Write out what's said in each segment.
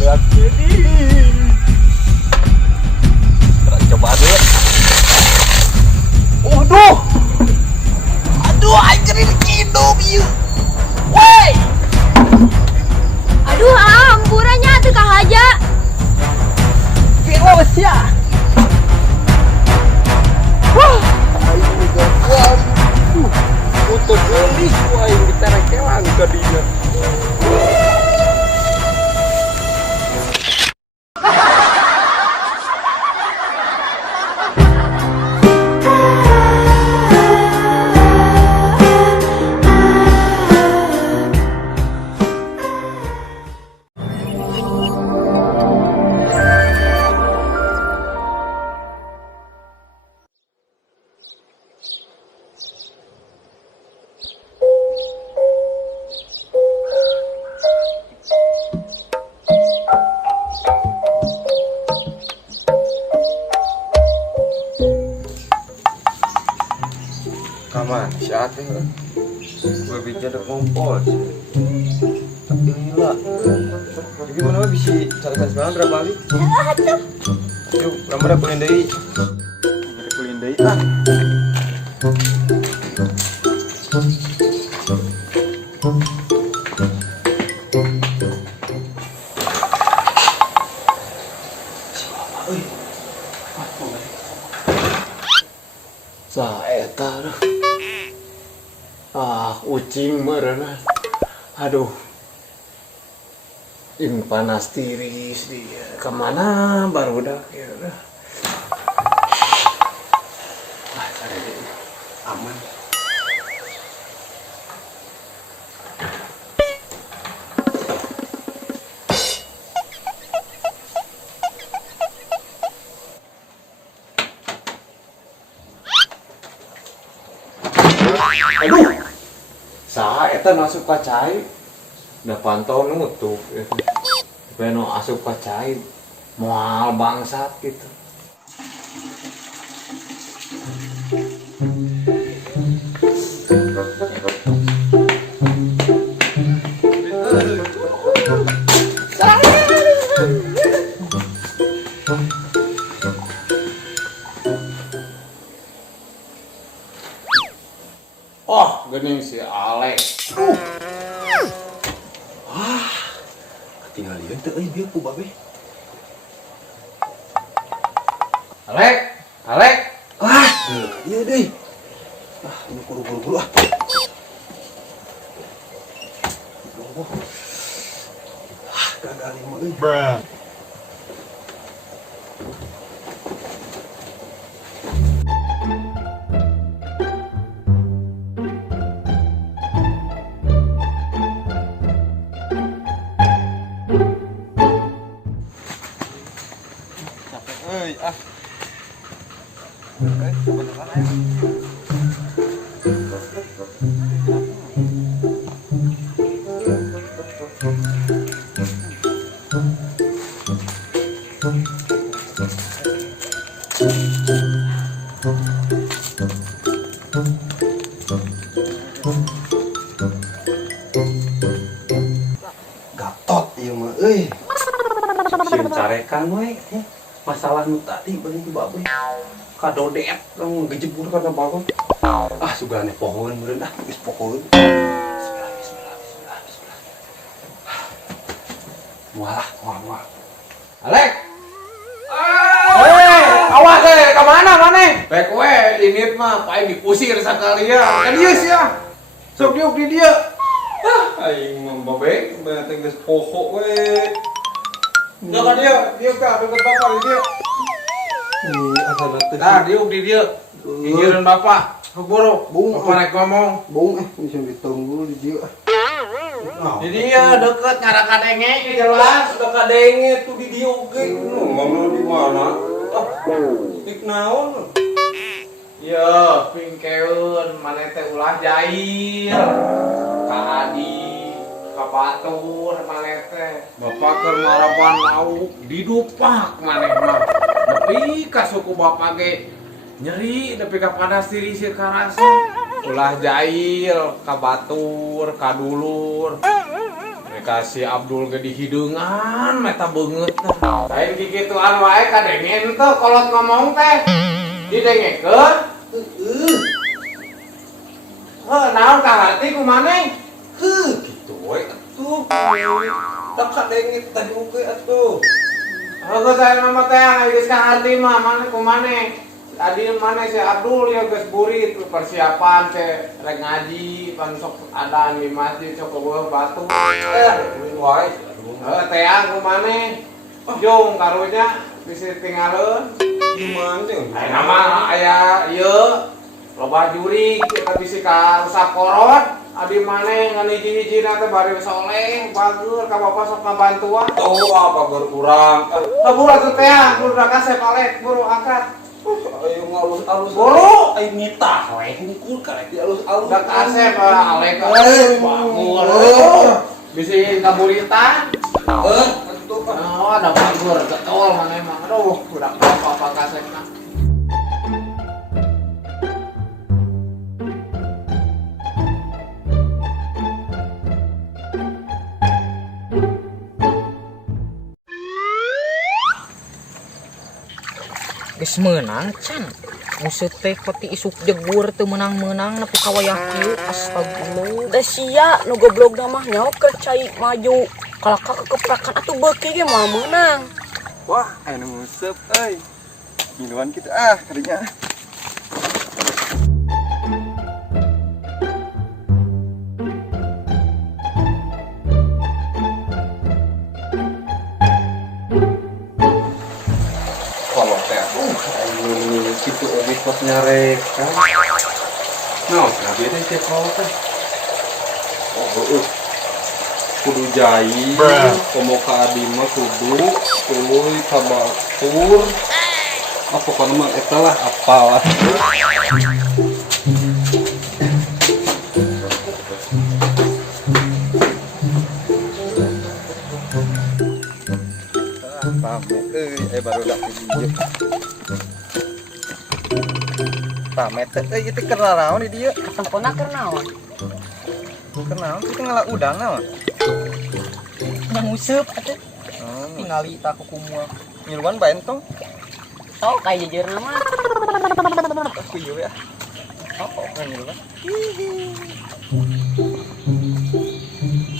berat ini. Coba dulu. Waduh. Aduh, anjir ini hidup ieu. Woi. Aduh, ampurannya tuh Kak Haja. Kira sia. Wah, aing gak foto gelis aing diterekelan ka dieu. Kaman, siapa ya? Gue bicara kompor. Tapi gila. Jadi mana bisa cari semangat berapa kali? Yuk, nomornya kulin dari. Nomornya kulin dari ah. Saeta ucing merenah. Aduh, ini panas tiris dia. Kemana baru dah ya udah. Cari dia aman. Aduh, saeta masuk ke cai, udah pantau nutup, tapi no asup ke cai, mual bangsat gitu. Oh, gening si Alex. Tinggal lihat tuh, dia ku babe. Alex, Alex. Iya deh. Ini buru-buru ah. Gagal lima euy. Gatot ieu mah euy. Sieun carekan we masalah nu tadi beuing ku babe. Kadodet lamun ngejebur kana balon. Sugane pohon meureun geus pohon. Bismillah. Mual. Alex. Awas kemana maneh? Baik we, ini mah paling diusir sakalian. Kan ieu sia. Sok diuk di dieu. Aing mah babe, teh geus poho we. Jangan dia ka deket bapak di dieu. Asal teh. Nah, diuk di dieu. Gigireun bapak. Buru. Bapak naik ngomong. Bung bisa ditunggu di dieu. Di dia deket ngara kadenge jelas udah kadenge tuh di dia oge. Ngomong di mana? Tik naon? Ya, pingkeun maneh teh ulah jair. Ka Adi, ka Batur maneh teh. Bapak keur ngarapan lauk didupak maneh mah. Nepi ka suku bapak ge nyeri nepi ka panas diri sieun karasa. Ulah jail ka batur ka dulur Kasih Abdul ge di hideungan meta beungeut tah. Lain kikituan wae kadengen teh kolot ngomong teh. Didengekeun? Naon kaharti kumaneh? Gitu we atuh. Tak kadenge tadi oge atuh. Geus saya mah teh geus kaharti mah maneh kumaneh. Adi mana si Abdul ya geus burit persiapan teh rek ngaji pan sok ada di masjid sok bawa batu. Wae. Teang kumaneh. Jong karunya bisa tinggalin. Gimana teh? Nama aya ieu loba juri kita bisa ka usap korot. Adi maneh ngan hiji-hijina teh bari soleh bagur ka bapak sok ngabantuan. Tahu apa berkurang? Buru atuh teang buru kasep alek buru angkat. Ayo ngalus-alus. Buru Ayo nitah we hungkul karek dialus-alus. udah kasep alek bagur. Bisa kaburitan. Atuh. Oh, ada bagur getol mana emang. Aduh, udah apa-apa kasepna. Geus meunang can musuh teh pati isuk jegur teu menang-menang nepi ka wayah kieu astagfirullah. Da sia nu goblok mah nyaho keur cai maju. Kalaka kekeprakan atuh beuki ge mah meunang. Wah, anu musep euy. Minuan kita kadinya. Kalau teh kitu oge kos nyareka. Naon nabi teh teh kalau teh. Oh, heuh. Kudu jai, komo ka adi mah kudu tuluy ka batur. Apa kana mah eta lah apal. Pame baru dak di dieu. Pame teh ieu kenal naon di dieu? Tempona keur naon? Kenal kita ngalah udang naon? Yang museup atuh Oh, tingali tak kukumul. miluan baentong. Oh, kayak jejeurna mah. Aku ieu ya. Apa kan miluan?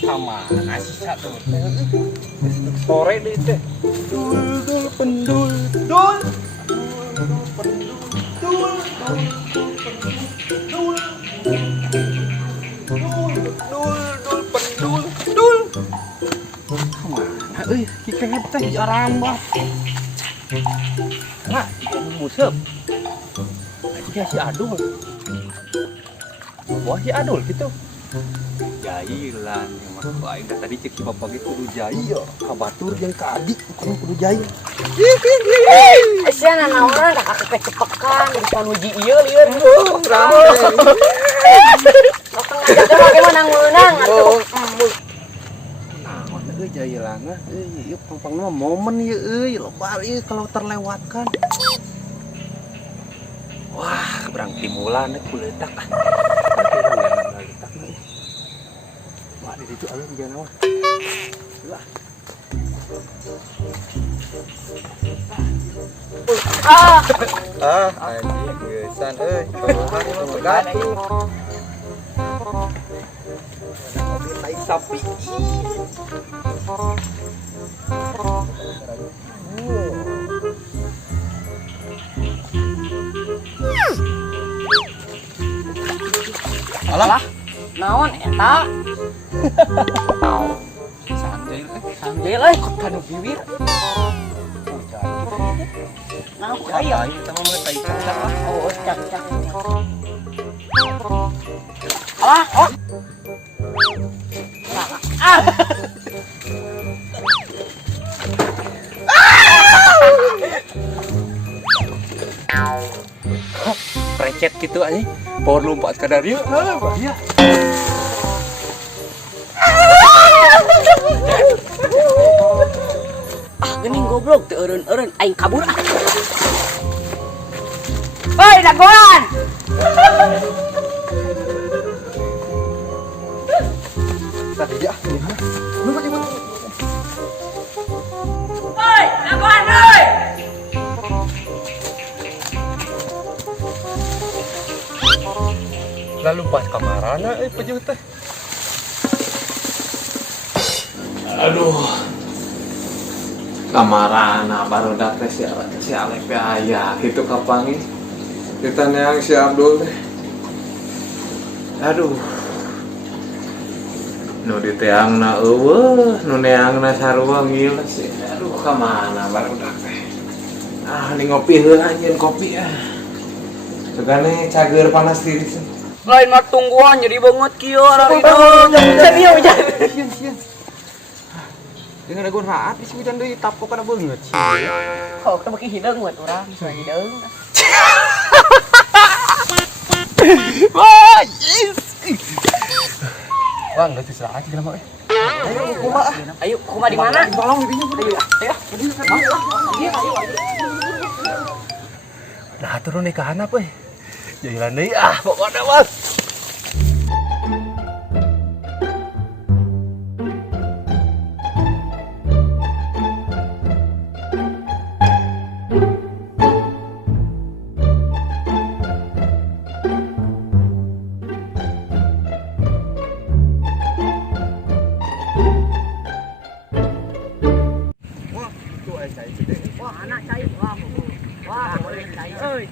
Sama nasi satu. Sore deui teh. Dul pendul dul. Dul. Kemana euy? Kikengep teh jarambah. Nah, museup. Jika si Adul. Wah, si Adul gitu. Jailan yang mah aing tadi cek si bapak ge kudu jai ya. Ka batur jeung ka adik kudu jai. Sia naon da kekecepekan bisa nuji ieu lieur. Kita mah menang meunang atuh. Naon euy jailanna euy ieu pangpangna momen ieu euy loba ieu kalau terlewatkan. Wah, berang timulan kuleutak ah. Wah, di situ alun jangan mah. Anjing geusan euy. Pegat. Mobil naik sapi. Alah, Naon eta? sambil euy kanu bibir. Naon kaya? Tai kita mah mulai tai cacak lah. Oh, cak. Alah, oh. Precet gitu aja. Power lompat ke dari bahaya. Geuning goblok teu eureun-eureun aing kabur ah. Hoi, dagoan. Tadi ya. Lalu pas kamarana pejuh teh. Aduh. Kamarana baru dapet si Alep ya itu kapan nih? Ditanya yang si Abdul teh. Aduh. Nu diteangna eueuh, nu neangna sarua ngil sih. Aduh, kamana baru dapet. Nih ngopi heula anjeun kopi ah. Segane cager panas diri sih. Lain mah tungguan jadi banget kieu ari dong. Jadi hujan. Sian. Dengan agun raat isi hujan deui tapok kana beungeut. Oh, kita beki hideung buat urang, soalnya hideung. Wah, yes. Wah, enggak susah aja kenapa Ayo, kuma di mana? Tolong bibinya. Ayo. Nah, turun nih ke anak weh. Jalan deui pokoknya Mas. Wah, anak cai. Wah, boleh cai. Euy.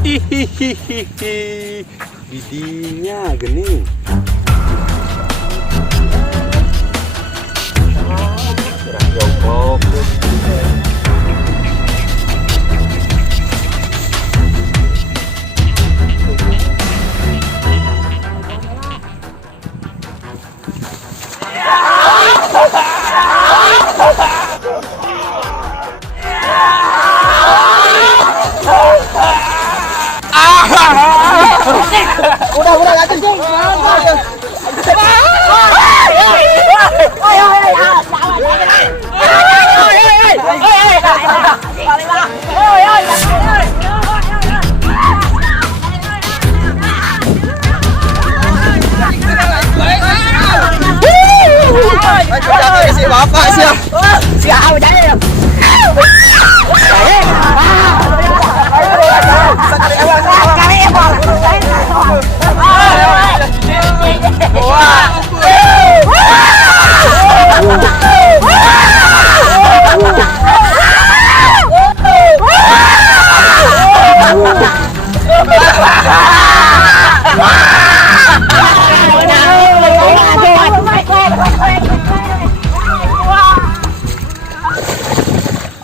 Hihihihi. Bidinya geni. Kurang jongkok. Udah aja sih. Si bapak siap. Siap aja.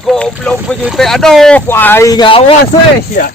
Goblok begitu teh. Aduh, wah ngawas weh. Ya.